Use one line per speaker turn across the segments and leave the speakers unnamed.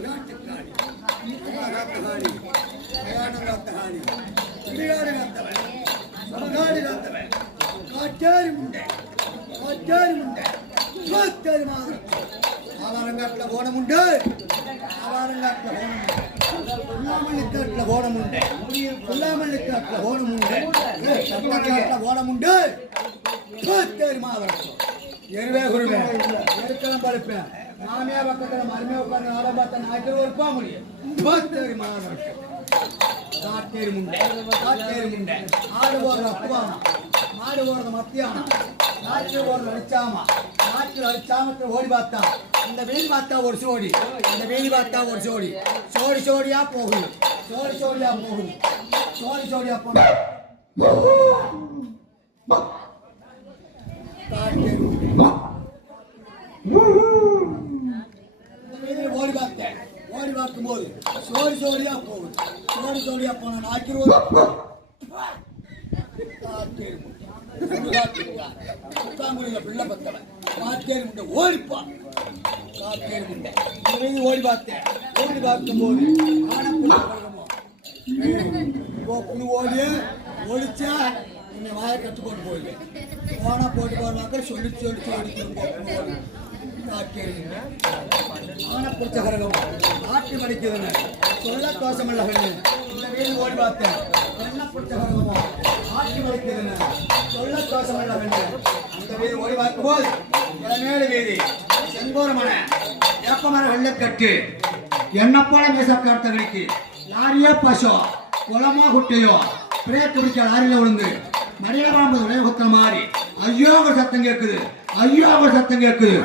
காட்டுக்காணி காத்தகாணி கயானம் காத்தகாணி இடிகாடு காத்தவன் சமகாடு காத்தவன் காட்டாரி முண்டை காட்டாரி முண்டை காட்டாரி மாதிரி ஆவாரங்காட்டுல போனமுண்டு மாதிரி எருவே குருவே எருக்கலாம் பழுப்பேன் மாமியா பக்கத்துல மருமையா உட்கார்ந்து ஆட பார்த்தா நாய்க்கு ஒருப்பா முடியும் காட்டேரி மாதம் காட்டேரி முண்டை. காட்டேரி முண்டை. ஆடு போடுற அப்புவாமா? மாடு போடுறது மத்தியானா நாட்டு போடுறது அடிச்சாமா? நாட்டில் அடிச்சாமத்துல ஓடி பார்த்தா. இந்த வெயில் பார்த்தா ஒரு சோடி. இந்த வெயில் பார்த்தா ஒரு சோடி. சோடி சோடியா போகுது. சோடி சோடியா போகுது. சோடி சோடியா போகணும் காட்டேரி முண்டை வீதியில் ஓடி பார்த்தேன் பார்க்கும் போது சோறு சோடியா போகுது சோறு சோடியா போன நாய்க்கிருவது புத்தாங்குடியில பிள்ளை பத்தவன். காட்டேரி முண்டை ஓடிப்பான் காட்டேரி முண்டை ஓடி பார்த்தேன்? ஓடி பார்க்கும்போது ஆனப்புள்ள ஓடி. ஒழிச்சா என்னை வாயை கட்டு போட்டு போயிடுவேன் போனா போட்டு போனாக்க சொல்லி சொல்லி சொல்லி. காட்டேரி முண்டை ஆன பிடிச்ச சொல்ல தோஷமில்ல பெண்ணு இந்த வீடு ஓடி பார்த்தேன் என்ன பிடிச்ச கரகமோ ஆட்டி மடிக்குதுன்னு சொல்ல தோஷமில்ல பெண்ணு அந்த வீடு ஓடி பார்க்கும் போது இளமேடு வீதி செங்கோர மனை ஏப்பமர வெள்ளக்கட்டு என்ன போல மேசக்கார்த்தகளுக்கு லாரியோ பசோ குளமா குட்டையோ பிரே குடிக்க லாரியில விழுந்து மடியில பாம்பு உடைய குத்துற மாதிரி ஐயோ ஒரு சத்தம் கேட்குது ஐயோ ஒரு சத்தம் கேட்குது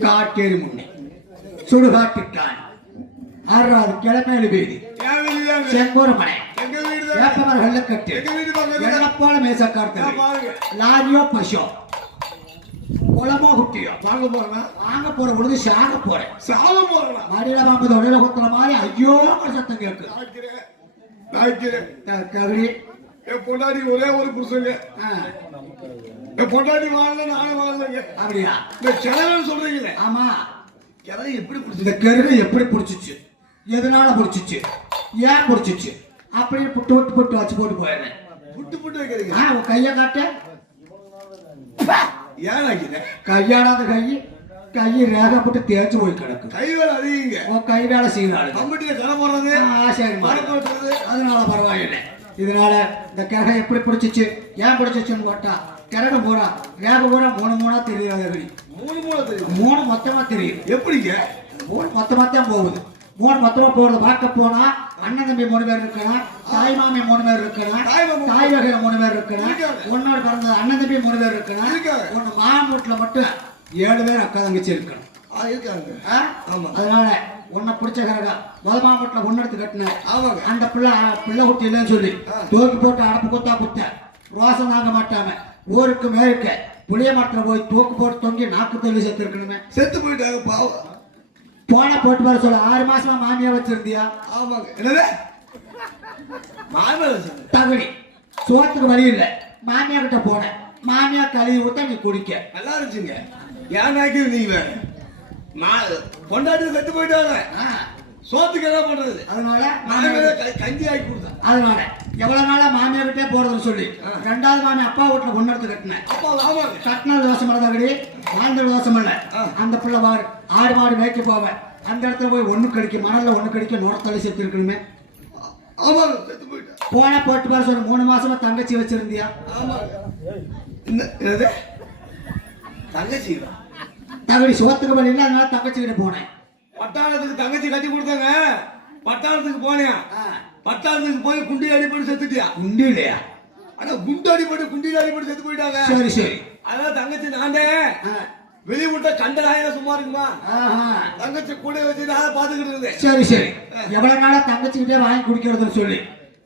காட்டேரி முன்னே. சுடுகாட்டுக்கான் ஆறாவது கிழமையில வீதி செங்கோரமனை வேப்பமர வெள்ளக்கட்டு வெள்ளப்போல மேசக்கார்த்தகள் லாரியோ பசோ. குளமோ குட்டியோ.
வாங்க போறேன்
வாங்க போற பொழுது சாக போறேன்.
சால போறேன்
மடியில பாம்பு தொடையில குத்துற மாதிரி ஐயோ சத்தம் கேட்குது.
நாய்க்கிறேன். நாய்க்கிறேன்.
த- தகுதி.
என் பொண்டாடி ஒரே ஒரு புருஷங்க.
ஆ,
என் பொண்டாடி வாழல நானும் வாழலைங்க.
அப்படியா?
இந்த கிழவன் சொல்றீங்களே.
ஆமா.
கிழவன் எப்படி பிடிச்சது
இந்த கருகை எப்படி பிடிச்சிச்சு? எதனால பிடிச்சிச்சு? ஏன் பிடிச்சிச்சு? அப்படியே புட்டு புட்டு புட்டு வச்சு போட்டு போயிடுறேன்.
புட்டு புட்டு வைக்கிறீங்க?
ஆ உன் கையை காட்ட
ஏன் நாய்க்கிறேன்
கையாடாத கை கை ரேகை போட்டு தேய்ச்சி போய் கிடக்கு.
கைகள் அதிகங்க.
உன் கை வேலை செய்யறாள்
கம்பெட்டியில கடை போடுறது
சரி
மரம் போட்டுறது
அதனால பரவாயில்லை. இதனால இந்த கரகை எப்படி பிடிச்சிச்சு? ஏன் பிடிச்சிச்சுன்னு கேட்டா கரகை பூரா ரேகை பூரா மூணு மூணா தெரியாது
மூணு மூணு தெரியும்
மூணு மொத்தமா தெரியும்
எப்படிங்க?
மூணு மொத்தமா தான் போகுது. மூணு மொத்தமா போறது பார்க்க போனா அண்ணன் தம்பி மூணு பேர் இருக்கணும் தாய் மாமி மூணு பேர் இருக்கணும்
தாய்
வகையில மூணு பேர் இருக்கணும். உன்னோட பிறந்த அண்ணன் தம்பி மூணு பேர் இருக்கணும் மாமன் வீட்டுல மட்டும் ஏழு பேர் அக்கா தங்கச்சி இருக்கணும். அதனால உன்னை பிடிச்ச கரகா முதல் மாவட்டத்தில் ஒன்று எடுத்து கட்டினேன்
ஆமாங்க
அந்த பிள்ளை பிள்ளை குட்டி இல்லைன்னு சொல்லி. தூக்கி போட்டு அடப்பு குத்தா குத்த ரோசம் தாங்க மாட்டாம ஊருக்கு மேற்க புளிய மரத்துல போய் தூக்கு போட்டு தொங்கி நாக்கு தள்ளி செத்து இருக்கணுமே
செத்து போயிட்டாங்க பாவம்.
போன போட்டு வர சொல்ல ஆறு மாசமா மாமியா வச்சிருந்தியா?
ஆமாங்க. என்னது? சொன்னேன்
தகுடி சோத்துக்கு வழி இல்ல. மாமியா கிட்ட போனேன். மாமியா கழுவி ஊத்த நீ குடிக்க.
நல்லா இருந்துச்சுங்க. ஏன் நீங்க பொண்டாட்டி செத்து போயிட்டாங்க. சோத்துக்கு என்ன பண்றது?
அதனால
மாமேல
மாமியா
க- கஞ்சி ஆக்கி கொடுத்தேன்
அதனால எவ்வளவு நாளா மாமியா கிட்டே போறதுன்னு சொல்லி. ரெண்டாவது மாமி அப்பா வீட்டுல பொண்ணு எடுத்து கட்டினேன்.
அப்பா ஆமாங்க
கட்டினது தோசம் இல்ல தகுடி. வாழ்ந்தது தோசம் இல்ல.
ஆ.
அந்த பிள்ளை வார் ஆடு மாடு மேய்க்க போவேன் அந்த இடத்துல போய் ஒண்ணு கடிக்க மணல்ல ஒண்ணு கடிக்க நுரத்தள்ளி செத்து இருக்கணுமே.
ஆமாங்க செத்து போயிட்டேன்
போன போட்டு வர சொல்லு மூணு மாசமா தங்கச்சி வச்சிருந்தியா?
என்ன என்னது? தங்கச்சி
தகுடி சோத்துக்கு வழி இல்ல அதனால தங்கச்சி கிட்ட போனேன்.
பட்டாளத்துக்கு தங்கச்சி கட்டி கொடுத்தாங்க. பட்டாளத்துக்கு போனியா பட்டாளத்துக்கு போய் குண்டி அடிப்பட்டு செத்துட்டியா?
உண்டு இல்லையா?
ஆனா குண்டு அடிப்பட்டு குண்டியில் அடிப்பட்டு செத்து போயிட்டாங்க.
சரி சரி.
அதான் தங்கச்சி நானே.
ஆ.
வெளிய விட்ட கண்ட நாயில சும்மா இருக்குமா. தங்கச்சி கூட வச்சு நான் பாத்துக்கிட்டு இருந்தேன்
சரி சரி. எவ்வளவு நாளா தங்கச்சிக்கிட்டே வாங்கி குடிக்கிறதுன்னு சொல்லி.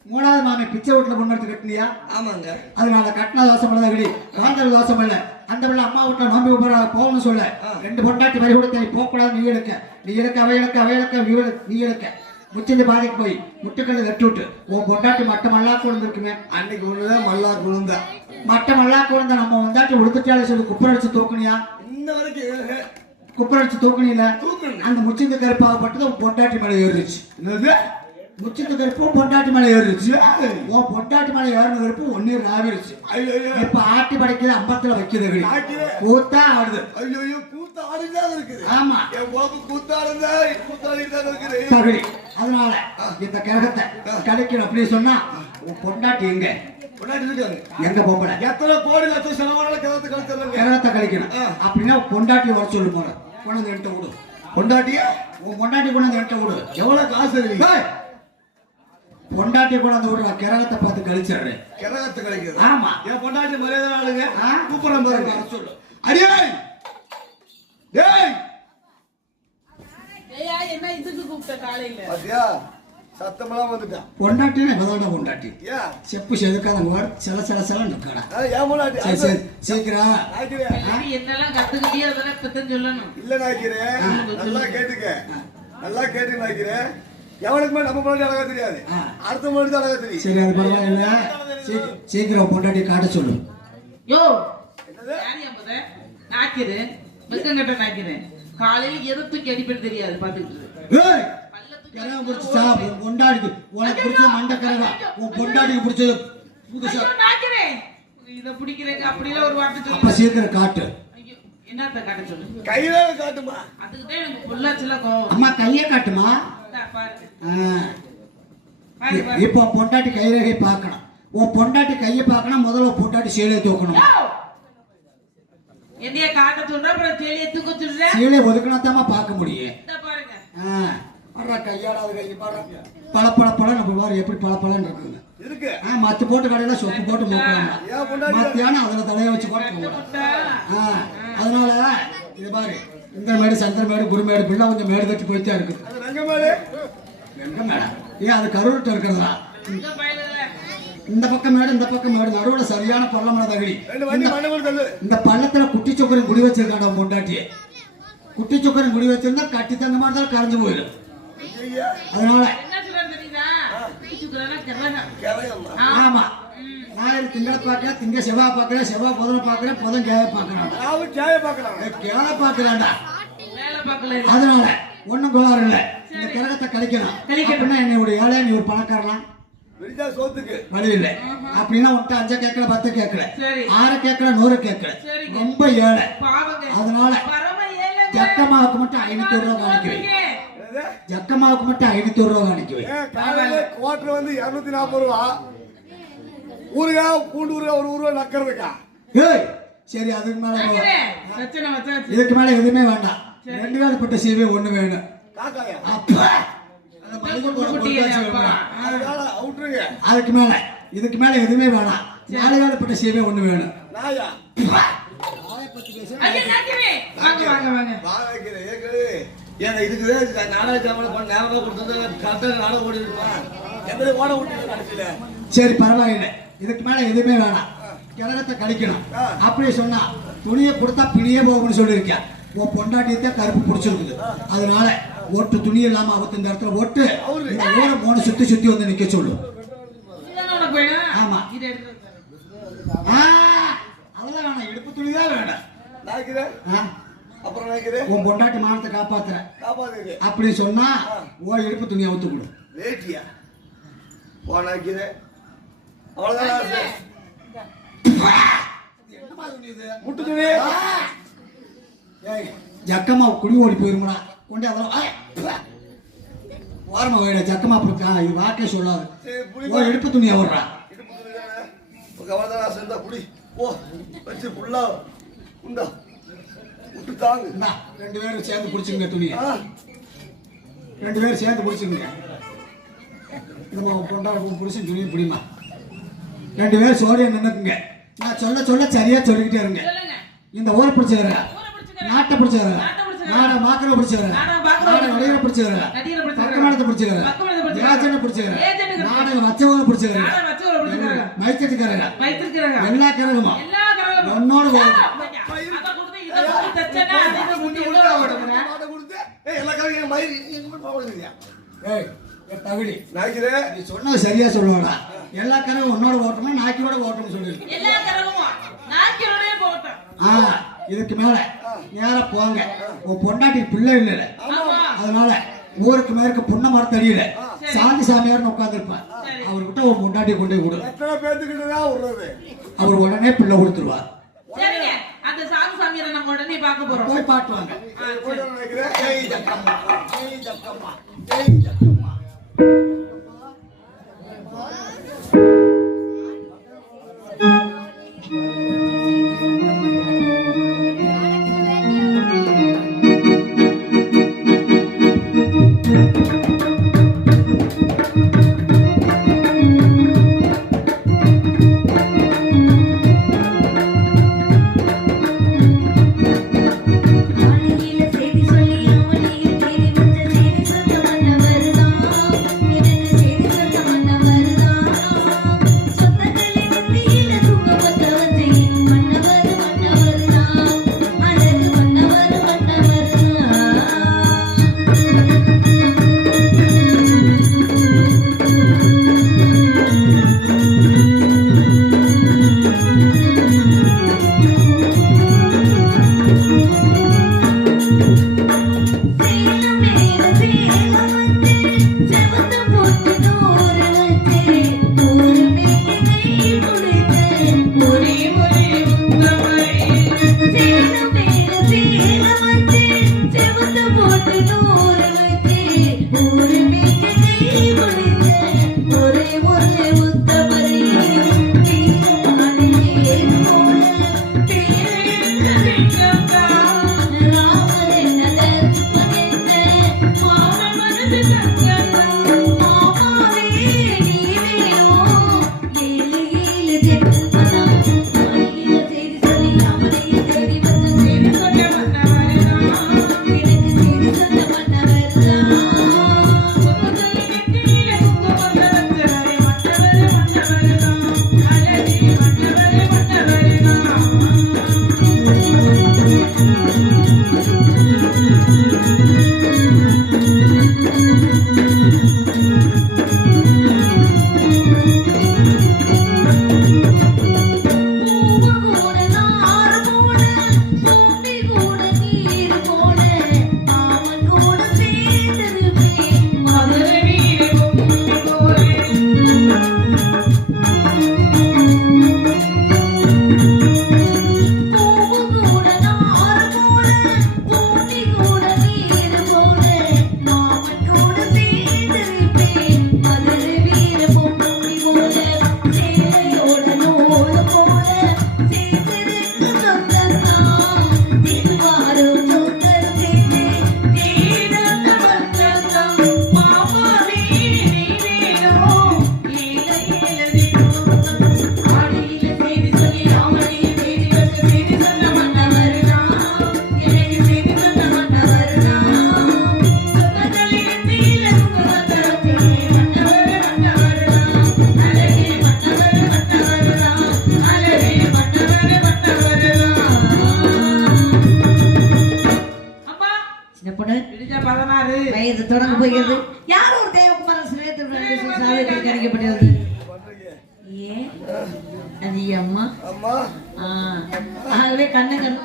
மூணாவது மாமி பிச்சை வீட்டுல பொண்ணு எடுத்து கட்டினியா?
ஆமாங்க.
அதனால கட்டின தோசம் இல்ல தகுடி வாழ்ந்தது தோசம் இல்ல அந்த பிள்ளை அம்மா வீட்டுல நோம்பி போற போகணும்னு சொல்ல. ரெண்டு பொண்டாட்டி வரி கொடுத்த நீ போகக்கூடாது நீ எடுக்க நீ எடுக்க அவை எடுக்க அவை எடுக்க நீ எடு- நீ எடுக்க முச்சந்தி பாதைக்கு போய் முட்டுக்கல்ல கட்டி விட்டு உன் பொண்டாட்டி மட்ட மல்லா கொண்டு இருக்குமே
அன்னைக்கு ஒண்ணுதான் மல்லா குழுந்தா.
மட்டமெல்லாம் கூட நம்ம வந்தாட்டி உடுத்துட்டாலே சொல்லி குப்பரடிச்சு தூக்குனியா?
இன்ன வரைக்கும்
குப்பரடிச்சு
தூக்கணும்
அந்த முச்சிந்த கருப்பாகப்பட்டது பொண்டாட்டி மேலே ஏறிடுச்சு.
என்னது?
முச்சிந்த கருப்பும் பொண்டாட்டி மேலே ஏறிடுச்சு உன் பொண்டாட்டி மேலே ஏறின கருப்பு ஒன்னே ராவிடுச்சு இப்ப ஆட்டி படைக்குது அம்பத்துல வைக்குது. கூத்தா ஆடுது.
ஐயோ கூத்து ஆடிதான் இருக்குது.
ஆமா.
என் உழப்பு கூத்தாடுதா கூத்தாடிதான் இருக்குது.
அதனால இந்த கிரகத்தை கிடைக்கணும் அப்படின்னு சொன்னா உன் பொண்டாட்டி எங்க? எங்க பொம்பளை?
எத்தனை கோடி லட்சம் செலவானாலும் கிணத்து கழிச்சிடறாங்க
கிரகத்தை கழிக்கணும் அப்படின்னா பொண்டாட்டி வர சொல்லு போற கொண்டாந்து என்கிட்ட விடு
கொண்டாட்டிய
உன் பொண்டாட்டி கொண்டாந்து என்கிட்ட விடு
எவ்வளவு காசு
பொண்டாட்டி கொண்டாந்து விடுற. கிரகத்தை பார்த்து கழிச்சிடுறேன்
கிரகத்து கிடைக்குது
ஆமா.
என் பொண்டாட்டி மரியாதை ஆளுங்க.
ஆ?
கூப்பிடுறேன் பாருங்க.
சொல்லு.
அடியே! டேய்!
என்ன இதுக்கு கூப்பிட்ட காலையில?
பாத்தியா? சத்தமெல்லாம் வந்துட்டான்
பொண்டாட்டின்னு இப்பதான்டா பொண்டாட்டி? செப்பு செதுக்காதவங்க சில சில சில நிற்கடா
பொண்டாட்டி.
சீக்கிரம்
என்னெல்லாம் கத்துக்கிட்டியோ அதெல்லாம் சொல்லணும்.
இல்ல நாய்க்கிறே. நல்லா கேட்டுக்க. நல்லா கேட்டு எவனுக்குமே நம்ம பொண்டாட்டி அழகா தெரியாது. அடுத்த பொண்டாட்டி அழகா தெரியும்.
சரி அது பரவாயில்ல சீக்கிரம் சீக்கிரம் பொண்டாட்டி காட்ட சொல்லு.
யோ!
என்னது?
நாக்கிரு. வெக்கங்கட்ட நாக்கிரு. காலையில எதை தூக்கி அடிப்பேன்னு தெரியாது பாத்துக்கிட்டு
ஏய்!
பல்ல தூக்கி
கிரகம் பிடிச்சா பொண்டாடிக்கு உனக்கு பிடிச்ச மண்டை கிரகம் உன் பொண்டாடிக்கு பிடிச்சது புதுசா.
இத பிடிக்கிறேங்க அப்படிலாம் ஒரு வார்த்தை
அப்ப
சொல்லு
சீக்கிரம் காட்டு.
என்னத்த காட்ட சொல்லு?
கையில காட்டுமா?
அதுக்கு தான் எனக்கு பொள்ளாச்சில கோவம்.
அம்மா கையை காட்டுமா? இப்போ பொண்டாட்டி கைரேகை பார்க்கணும். உன் பொண்டாட்டி கையை பார்க்கணும் முதல்ல பொண்டாட்டி சீலையை தூக்கணும்!
என்னைய காட்ட சொல்ற அப்புறம் செடியை தூக்க சொல்ற
சீலை ஒதுக்கினாத்தாம பார்க்க முடியும்.
இந்த பாருங்க.
கையாடாத கை பாரு. பல பல பழ நம்ம பாரு எப்படி பல பழம் இருக்குது
இருக்கு
ஆ மத்து போட்டு கடையில சொப்பு போட்டு மூக்கலாம் மத்தியானம் அதுல தலைய வச்சு கூட
முட்டை.
ஆ, அதனால இது பாரு. இந்த மேடு சந்திர மேடு குருமேடு பிள்ளை கொஞ்சம் மேடு தட்டி போயிட்டே இருக்குது. மேடம் ஏன் அது கருவிட்டு இருக்கிறதா
இந்த
பக்கம் மேடு இந்த பக்கம் மேடு. நடுவுல சரியான பள்ளமன
தள்ளு
இந்த பள்ளத்துல குட்டி சொக்கரன் குடி வச்சிருக்காடா பொண்டாட்டிய. குட்டி சொக்கரன் குடி வச்சிருந்தா கட்டி தங்க மாதிரி கரைஞ்சு போயிடும். அதனால. ஆமா. ஞாயிறு திங்களை பார்க்கறேன்? திங்க செவ்வாய் பார்க்கறேன் செவ்வாய் புதனை பார்க்கறேன் புதன் கேய பார்க்கறான். கேள பார்க்கறான்டா. அதனால ஒண்ணும் கோளாறு இல்ல. இந்த கிரகத்தை கழிக்கணும்.
கழிக்கணும்.
அப்படின்னா என்னை ஒரு ஏழை நீ ஒரு பணக்காரலாம்
விரிஞ்சா சோத்துக்கு.
வழி இல்லை அப்படின்னா உன்ட்ட அஞ்சா கேட்கல பத்து கேட்கல.
சரி.
ஆறு கேட்கல நூறு கேட்கல. ரொம்ப ஏழை.
பாவங்க.
அதனால. ஜக்கம்மாவுக்கு மட்டும் ஐநூத்தி ரூபா காணிக்க வை
பாவங்க.
என்னது?
ஜக்கம்மாவுக்கு மட்டும் ஐநூத்தி ரூபா காணிக்க வை
ஏன் காலையில குவார்டர் வந்து இருநூத்தி நாற்பது ரூபா? ஊறுகாய் பூண்டு ஊறுகாய் ஒரு ஊறுகாய் நக்கிறதுக்கா?
ஏய் சரி அதுக்கு மேல. இதுக்கு மேல எதுவுமே வேண்டாம். ரெண்டு காலப்பட்ட சீவே ஒண்ணு வேணும். அப்பா! அதுக்கு மேல இதுக்கு மேல எதுவுமே வேணாம். நாலு காலப்பட்ட சீவே ஒண்ணு வேணும். சரி பரவாயில்லை. இதுக்கு மேல எதுவுமே வேணாம். கிரகத்தை கழிக்கணும்.
ஆ.
அப்படி சொன்னா துணியை கொடுத்தா பிடியே போகும்னு சொல்லியிருக்கேன். உன் பொண்டாட்டியத்தான் கருப்பு பிடிச்சிருக்குது. அதனால ஒட்டு துணி இல்லாம அவத்து இந்த இடத்துல ஒட்டு இந்த ஊரை மூணு சுத்தி சுத்தி வந்து நிக்க சொல்லு? ஆமா.
இதை எடுத்து வந்து தரேன்.
ஆ, அதெல்லாம் வேணாம். இடுப்பு துணி தான் வேணும்.
அப்புறம்
உன் பொண்டாட்டி மானத்தை காப்பாத்துற
காப்பாத்துக்கு.
அப்படி சொன்னா உன் இடுப்பு துணியை அவுத்து கொடு.
வேட்டியா? போ நாய்க்கிறேன் அவ்வளோதான் ஆசை? முட்டு துணி?
ஏய், ஜக்கம்மா குடி ஓடி போயிருங்களா கொண்டு அதெல்லாம். ஓரமா போயிட ஜக்கம்மா அப்படி கா- இது வாக்கே சொல்லாது. ஓ இடுப்பு துணியை விடுறா
இடுப்பு துணி தானே உனக்கு அவ்வளோதான் ஆசை இருந்தா புடி ஓ வச்சு ஃபுல்லா உண்டா விட்டு தாங்கு.
ரெண்டு பேரும் சேர்ந்து பிடிச்சிங்க துணியை.
ஆ.
ரெண்டு பேரும் சேர்ந்து பிடிச்சிங்க நம்ம பொண்டாட புடிச்சு துணியை பிடிமா. ரெண்டு பேரும் சோடியா நின்னுக்குங்க. நான் சொல்ல சொல்ல சரியா சொல்லிக்கிட்டே இருங்க.
சொல்லுங்க.
இந்த ஊரை
பிடிச்சுக்கிறேன்.
நாட்டை
பிடிச்சுக்கிறேன்.
நாட மாக்கரை
பார்க்கறவங்க
நாட நடிகரை
பிடிச்சுக்கிறேன்.
பக்கமானத்தை
பிடிச்சுக்கிறேன்.
ஏஜென்ட்
ஏஜென்ட்
நாடகம் வச்சவங்க
பிடிச்சுக்கிறேன்.
மைச்சட்டுக்கிறா
வைத்திருக்கிறாங்க.
எல்லா கிரகமா
கடையும் மயிர் நீ
சொன்னது சரியா சொல்லுவாடா. எல்லா கரகம் உன்னோட ஓட்டணும் நாக்கியோட ஓட்டணும் சொல்லிருக்கு
எல்லா கரகமும்.
ஆ இதுக்கு மேல நேரா போங்க. உன் பொண்டாட்டி பிள்ளை இல்ல.
ஆமா.
அதனால ஊருக்கு மேற்கு புண்ண மரத்தடியில சாந்தி சாமியார்னு உட்காந்துருப்பேன் அவர்கிட்ட உன் பொண்டாட்டி கொண்டு
விடுறது?
அவர் உடனே பிள்ளை கொடுத்துருவார்.
சரிங்க. அந்த சாமி சாமியாரை நம்ம உடனே பார்க்க போறோம்.
போய் பாட்டுவாங்க
ஜெய் ஜக்கம்மா ஜெய் ஜக்கம்மா ஜெய் ஜக்கம்மா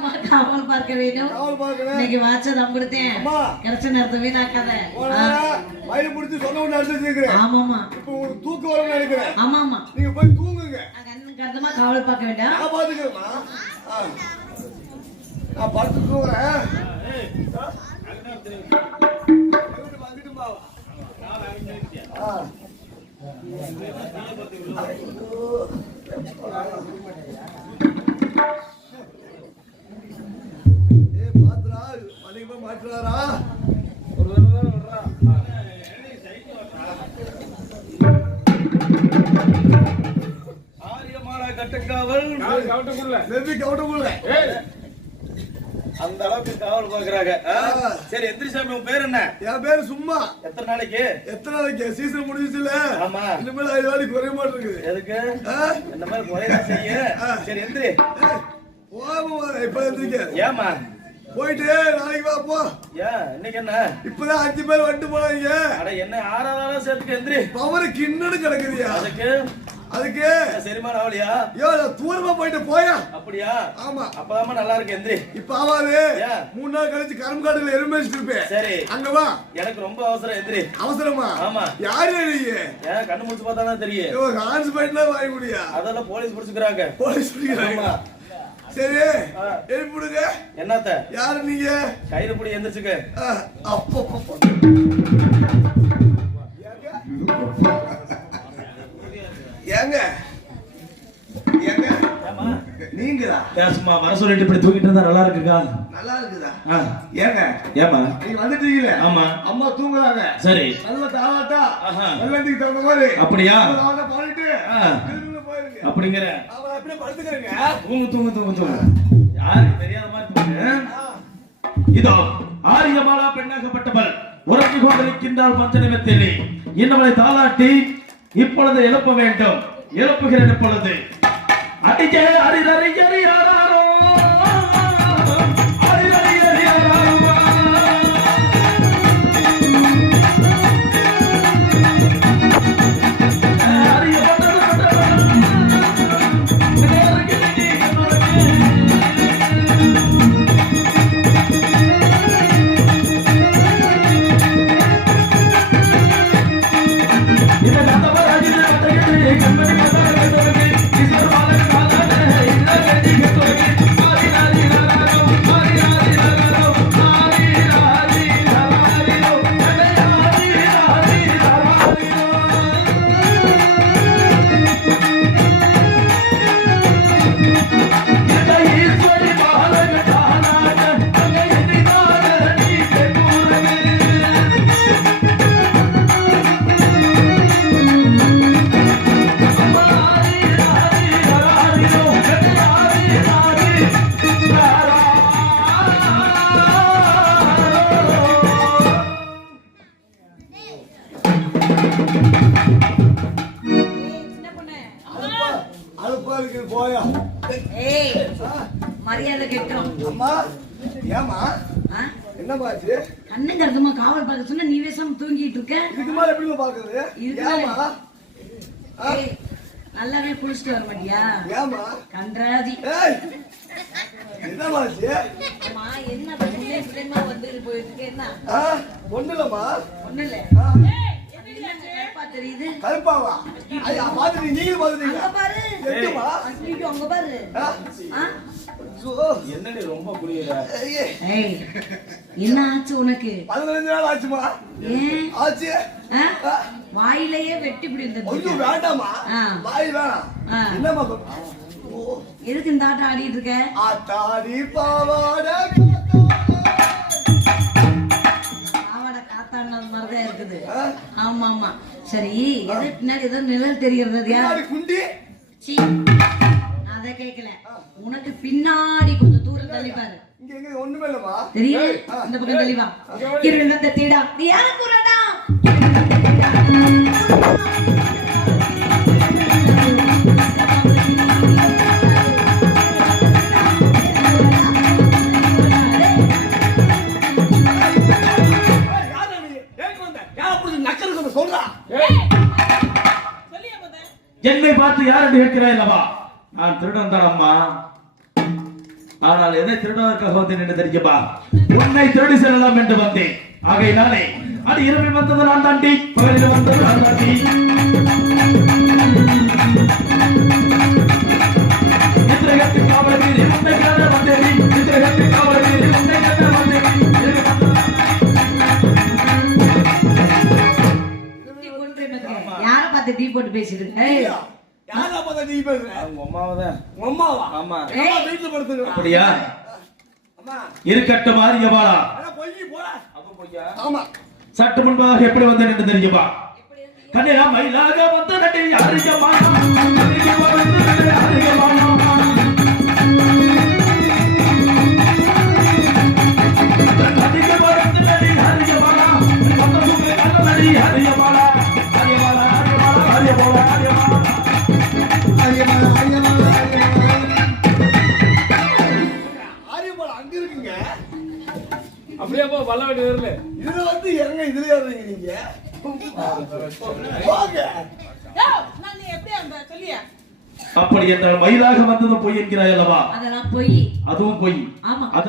கண்ணுமா காவல் பார்க்க வேண்டும் இன்னைக்கு வாட்ச தம் கொடுத்தேன்.
அம்மா.
கிடைச்ச நேரத்தை வீணாக்காத.
மயில் பிடிச்சி சொன்ன ஒன்று அடிச்சு
ஆமாமா
இப்போ உங்களுக்கு தூக்கம் வரும்னு நினைக்கிறேன்
ஆமாமா
நீங்க போய் தூங்குங்க.
கண்ணு கருத்தமா காவல் பார்க்க வேண்டாம்.
நான் பாத்துக்கிறேம்மா ஆ. நான் படுத்து தூங்குறேன். ஆ. மணிக்கு போய் மாட்டுறாரா?
ஆரியமான கட்டுக்காவல்
வெவ்வி கவுண்டமுள்ள.
அந்த அளவுக்கு காவல் பாக்குறாங்க. சரி எந்திரிசாமி உன் பேர் என்ன?
என் பேரு சும்மா.
எத்தனை நாளைக்கு?
எத்தனை நாளைக்கு? சீசன் முடிஞ்சுச்சுல.
ஆமா.
இனிமேல் ஐదు நாளைக்கு குறைய மாட்டிருக்குது
எதுக்கு? இந்த மாதிரி குறையதான் செய்ய. சரி எந்திரி.
வர, இப்ப எந்திரிக்க.
ஏமா
போயிட்டு நாளைக்கு வா போ.
ஏன்? இன்னைக்கு என்ன?
இப்பதான் அஞ்சு பேர் வந்துட்டு போனாங்க.
அட என்ன? ஆறாவது சேர்த்துக்கு எந்திரி.
பவர் கிண்ணனு கிடக்குதியா?
அதுக்கு?
அதுக்கு?
சரிமான ஆவலியா
ஐயோ நான் தூரமா போயிட்டு போயா.
அப்படியா?
ஆமா.
அப்பதாம்மா நல்லா இருக்கு எந்திரி.
இப்ப ஆவாது? மூணு நாள் கழிச்சு கரும்பு காட்டுல எருமை இருப்பேன்
சரி.
அங்க வா.
எனக்கு ரொம்ப அவசரம் எந்திரி.
அவசரமா?
ஆமா.
யாரு நீ?
ஏன்? கண்ணு முடிச்சு பார்த்தா தான் தெரியும்
ஹான்ஸ் வாங்க முடியா?
அதெல்லாம் போலீஸ் பிடிச்சுக்கிறாங்க.
போலீஸ் பிடிக்கிறாங்க. சரி. எழுப்பிடுங்க
என்னத்த?
யாரு நீங்க?
கையில பிடி எந்திரிச்சுக்க.
அப்போ. ஏங்க? ஏங்க?
ஏமா
நீங்களா?
ஏன் சும்மா வர சொல்லிட்டு இப்படி தூக்கிட்டு இருந்தா நல்லா இருக்குக்கா?
நல்லா இருக்குதா? ஏங்க?
ஏமா
நீங்க வந்துட்டீங்களே?
ஆமா.
அம்மா தூங்குறாங்க.
சரி.
நல்ல தாளாட்டா?
ஆஹா.
வெள்ளத்துக்கு தகுந்த மாதிரி.
அப்படியா?
பாடிட்டு.
அப்படிங்கிற.
அப்படியே படுத்துக்கிறேங்க.
தூங்கு தூங்கு தூங்கு தூங்கு. யாருக்கு தெரியாத மாதிரி தூங்கு இதோ ஆரியமாலா பெண்ணாகப்பட்டவள் உறங்கி கொண்டிருக்கின்றாள் பஞ்சநிமத்திலே இன்னவளை தாளாட்டி இப்பொழுது எழுப்ப வேண்டும். எழுப்புகிறேன் இப்பொழுது. அடிச்சே அரிதறி
மேல- ஏமா
நல்லாவே குளிச்சுட்டு வர மாட்டியா?
ஏமா
கன்றாதி. அம்மா என்ன பிள்ளை பிள்ளைமா வந்து போயிருக்கு என்ன?
ஒண்ணு இல்லம்மா
ஒண்ணு இல்ல. தெரியுது.
கருப்பாவா? ஐயா பாத்துட்டீங்க
அங்க பாரு. அங்க பாரு.
என்னடி ரொம்ப
என்ன ஆச்சு உனக்கு?
பதினஞ்சு நாள் ஆச்சுமா? ஆச்சு.
வாயிலேயே வெட்டி இப்படி இருந்தது
வேண்டாமா. வாய் வேணாம்.
எதுக்கு இந்த ஆட்டம் ஆடிட்டு இருக்க?
ஆத்தாடி பாவாட.
ஆவாட காத்தாடினது மாதிரிதான் இருக்குது. ஆமா ஆமா சரி எது பின்னாடி ஏதோ நிழல் தெரிகிறது அது யார்
குண்டி.
சீ, அத கேக்கல. உனக்கு பின்னாடி கொஞ்சம் தூரம் தள்ளி பாரு.
இங்க எங்க ஒண்ணுமே ஏய், ஆ.
இந்த பக்கம் தள்ளி வா இருந்த தேடா. நீ யாருக்கு உரடா
ஏய், யாரா நீ? ஏங்க வந்த? யாரை புடிச்சு நக்கல் சொல்ல சொல்றா?
என்னை பார்த்து யார் என்று கேட்கிறாய் அல்லவா? நான் திருடன் தான் அம்மா. ஆனால் எதை திருடுவதற்காக வந்தேன் என்று தெரியுமா உன்னை திருடி செல்லலாம் என்று வந்தேன். ஆகையினாலே அது இரவில் வந்தது நான் தாண்டி பகலில் வந்தது நான் தாண்டி. உன்னை காண வந்தேன். உன்னை காண வந்தேன்.
யார பார்த்து டீ போட்டு பேசிட்டு
யாரா பார்த்தா நீ பேசுற?
அவங்க அம்மாவதான்
உங்க அம்மாவா?
ஆமா.
அம்மா வீட்டுல படுத்துக்கிறா
அப்படியா?
அம்மா.
இருக்கட்டும் ஆரியபாலா
அட பொய் போடா.
அப்ப பொய்யா?
ஆமா.
சற்று முன்பாக எப்படி வந்தேன் என்று தெரியுமா? கன்னியா மயிலாக வந்த அப்படி என்றால் மயிலாக வந்ததும் பொய் என்கிறாய் அல்லவா?
அதெல்லாம் பொய்.
அதுவும் பொய்.
ஆமா.
அது